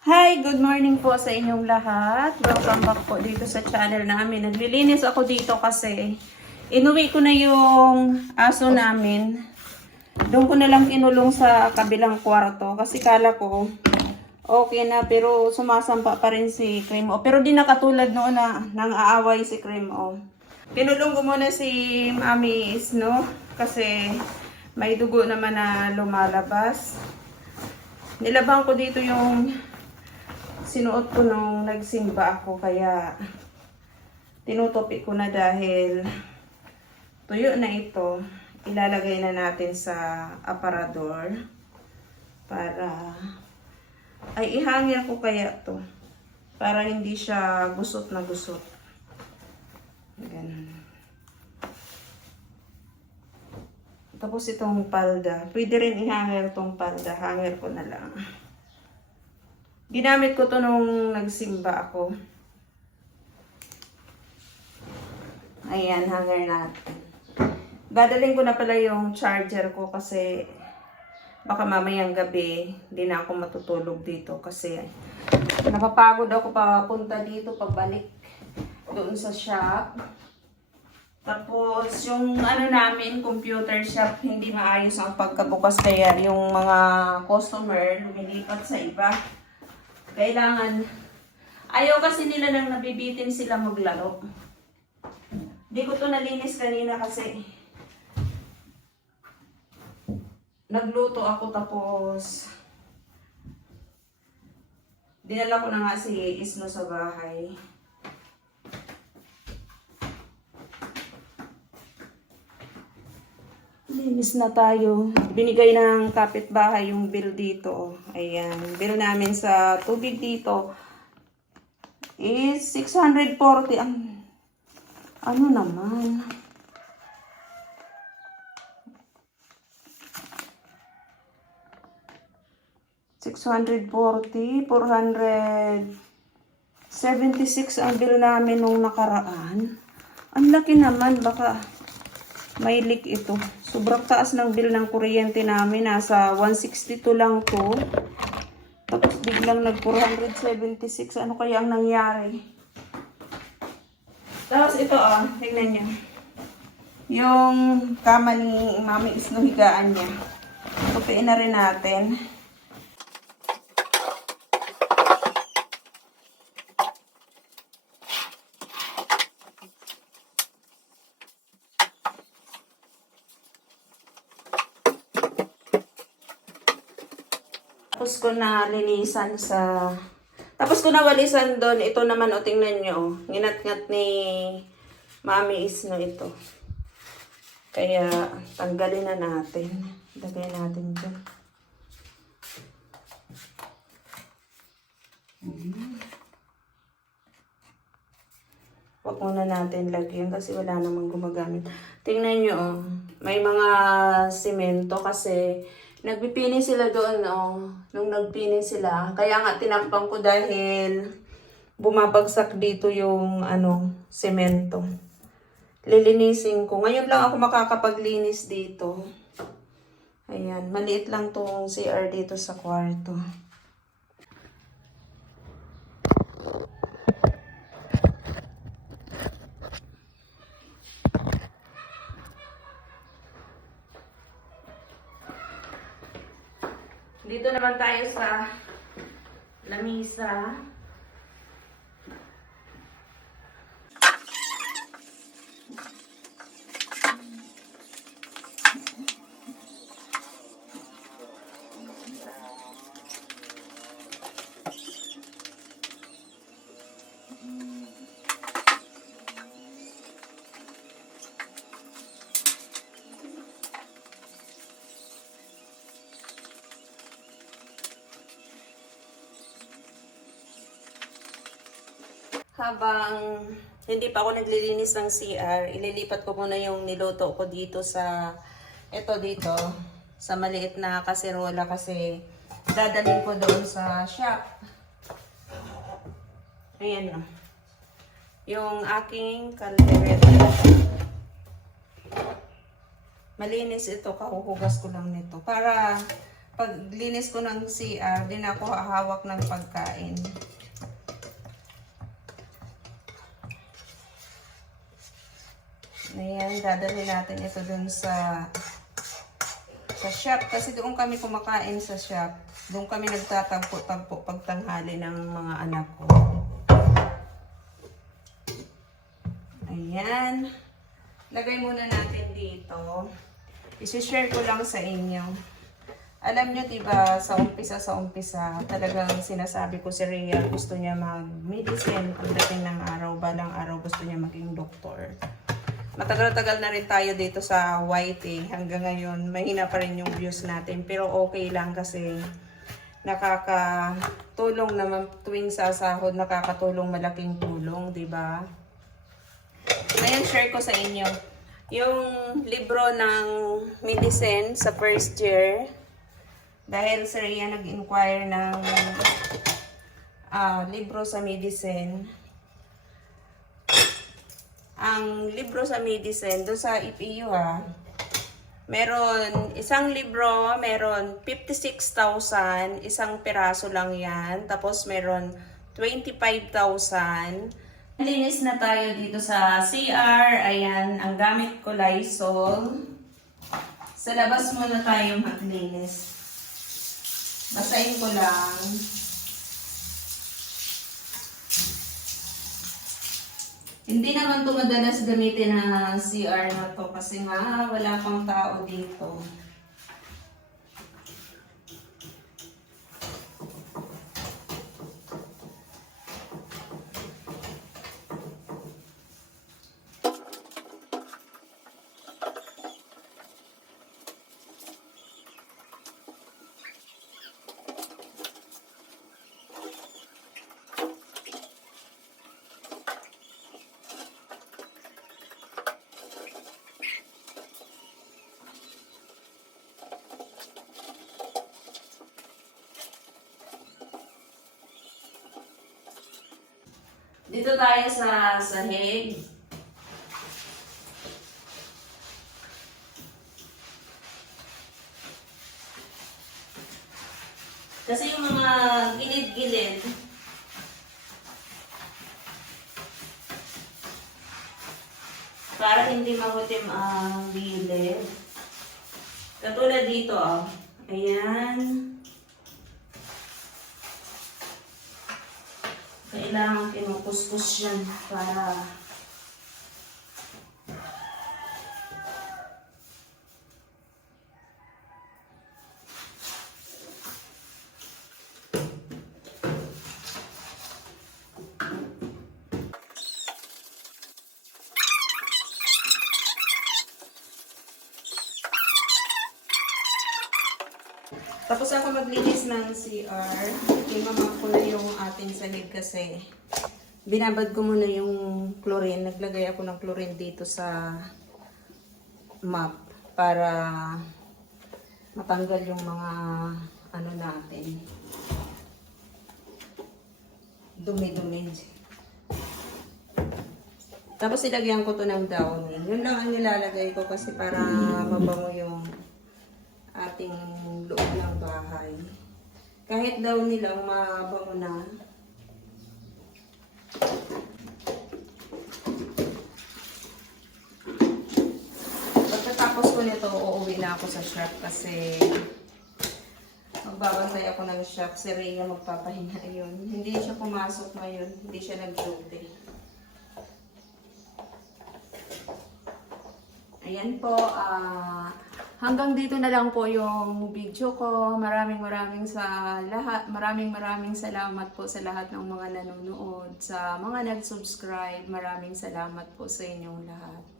Hi, good morning po sa inyong lahat. Welcome back po dito sa channel namin. Naglilinis ako dito kasi inuwi ko na yung aso namin. Doon ko na lang kinulong sa kabilang kwarto kasi kala ko okay na pero sumasampa pa rin si Cream. Pero di na katulad noon na nang aaway si Cream O. Kinulong ko muna si Mami Isno kasi may dugo naman na lumalabas. Nilaban ko dito yung sinuot ko nung nagsimba ako kaya tinutopi ko na dahil tuyo na ito. Ilalagay na natin sa aparador para ay ihangin ko kaya to para hindi siya gusot na gusot. Ganun. Tapos itong palda. Pwede rin ihangin tong palda. Hanger ko na lang Ginamit ko to nung nagsimba ako. Ayan, hanger natin. Dadalhin ko na pala yung charger ko kasi baka mamayang gabi hindi na ako matutulog dito kasi napapagod ako papunta dito pagbalik doon sa shop. Tapos yung ano namin, computer shop, hindi maayos ang pagkabukas kaya yung mga customer lumilipat sa iba kailangan, ayaw kasi nila nang nabibitin sila maglaro. Di ko to nalinis kanina kasi nagluto ako tapos dinala ko na nga si Isno sa bahay. Linis na tayo. Binigay ng kapitbahay yung bill dito. Ayan. Bill namin sa tubig dito is 640. Ang, ano naman? Six hundred forty, four hundred seventy-six ang bill namin nung nakaraan. Ang laki naman, baka may leak ito. Sobrang taas ng bill ng kuryente namin. Nasa 162 lang to. Tapos biglang nag 476. Ano kaya ang nangyari? Tapos ito ah, tingnan niyo. Yung kama ni Mami is higaan niya. Tupiin na rin natin. Tapos ko na linisan sa... Tapos ko na walisan doon. Ito naman, o tingnan nyo. Nginat-ngat ni Mami is no ito. Kaya, tanggalin na natin. Lagay natin dyan. Huwag muna natin lagyan kasi wala namang gumagamit. Tingnan nyo, oh. may mga simento kasi nagpipini sila doon, oh. Nung nagpini sila. Kaya nga tinakpan ko dahil bumabagsak dito yung ano, semento. Lilinisin ko. Ngayon lang ako makakapaglinis dito. Ayan, maliit lang tong CR dito sa kwarto. Dito naman tayo sa lamisa. Habang hindi pa ako naglilinis ng CR, ililipat ko muna yung niluto ko dito sa, ito dito, sa maliit na kaserola kasi dadalhin ko doon sa shop. Ayan na. Yung aking kaldereta. Malinis ito, kahuhugas ko lang nito. Para paglinis ko ng CR, din ako hahawak ng pagkain. Ayan, dadalhin natin ito dun sa sa shop. Kasi doon kami kumakain sa shop. Doon kami nagtatagpo-tagpo pagtanghali ng mga anak ko. Ayan. Lagay muna natin dito. Isishare ko lang sa inyo. Alam nyo, diba, sa umpisa sa umpisa, talagang sinasabi ko si Rhea, gusto niya mag-medicine pagdating ng araw, balang araw gusto niya maging doktor. Matagal-tagal na rin tayo dito sa YT. Hanggang ngayon, mahina pa rin yung views natin. Pero okay lang kasi nakakatulong naman tuwing sasahod, nakakatulong malaking tulong, di ba? Ngayon, share ko sa inyo yung libro ng medicine sa first year. Dahil si Rhea nag-inquire ng ah, libro sa medicine. Ang libro sa medicine, doon sa IPU ha, meron isang libro, meron 56,000, isang piraso lang yan. Tapos meron 25,000. Linis na tayo dito sa CR. Ayan, ang gamit ko Lysol. Sa labas muna tayo maglinis. Basahin ko lang. Hindi naman ito madalas gamitin na CR na to kasi nga wala pang tao dito. Dito tayo sa sahig. Kasi yung mga gilid-gilid, para hindi mahutim ang gilid. Katulad dito, oh. Ayan. Kailangan kinukuskus yan para Tapos ako maglinis ng CR. Imamap ko na yung ating sahig kasi binabad ko muna yung chlorine. Naglagay ako ng chlorine dito sa map para matanggal yung mga ano natin. Dumi-dumi. Tapos ilagyan ko to ng downy. Yun lang ang nilalagay ko kasi para mabango yung ating. Kahit daw nilang mabango na. Pagkatapos ko nito, uuwi na ako sa shop kasi magbabantay ako ng shop. Si Rhea magpapahinga yun. Hindi siya pumasok ngayon. Hindi siya nag-duty. Ayan po, ah, hanggang dito na lang po yung video ko. Maraming maraming sa lahat, maraming maraming salamat po sa lahat ng mga nanonood, sa mga nag-subscribe. Maraming salamat po sa inyong lahat.